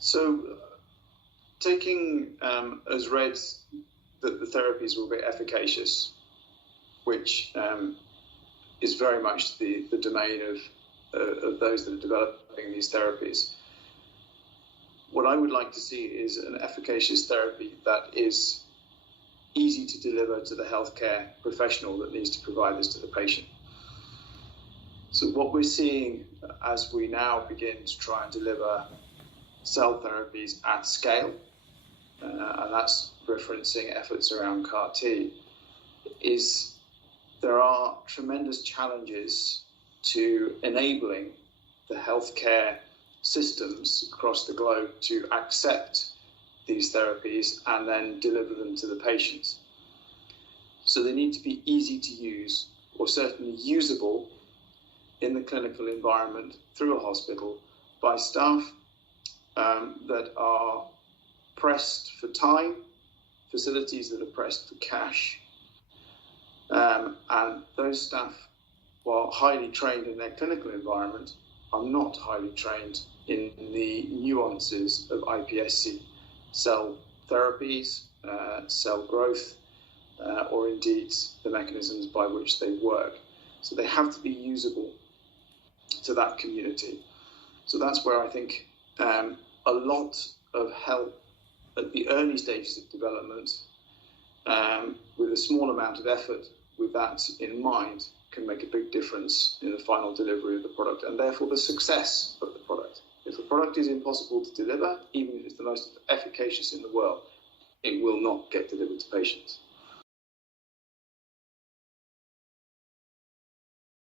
So taking as read that the therapies will be efficacious, which is very much the domain of those that are developing these therapies. What I would like to see is an efficacious therapy that is easy to deliver to the healthcare professional that needs to provide this to the patient. So what we're seeing as we now begin to try and deliver cell therapies at scale, and that's referencing efforts around CAR-T, is there are tremendous challenges to enabling the healthcare systems across the globe to accept these therapies and then deliver them to the patients. So they need to be easy to use, or certainly usable in the clinical environment through a hospital by staff that are pressed for time, facilities that are pressed for cash, and those staff, while highly trained in their clinical environment, are not highly trained in the nuances of iPSC, cell therapies, cell growth, or indeed the mechanisms by which they work. So they have to be usable to that community. So that's where I think a lot of help at the early stages of development, with a small amount of effort with that in mind, can make a big difference in the final delivery of the product and therefore the success of the product. If a product is impossible to deliver, even if it's the most efficacious in the world, it will not get delivered to patients.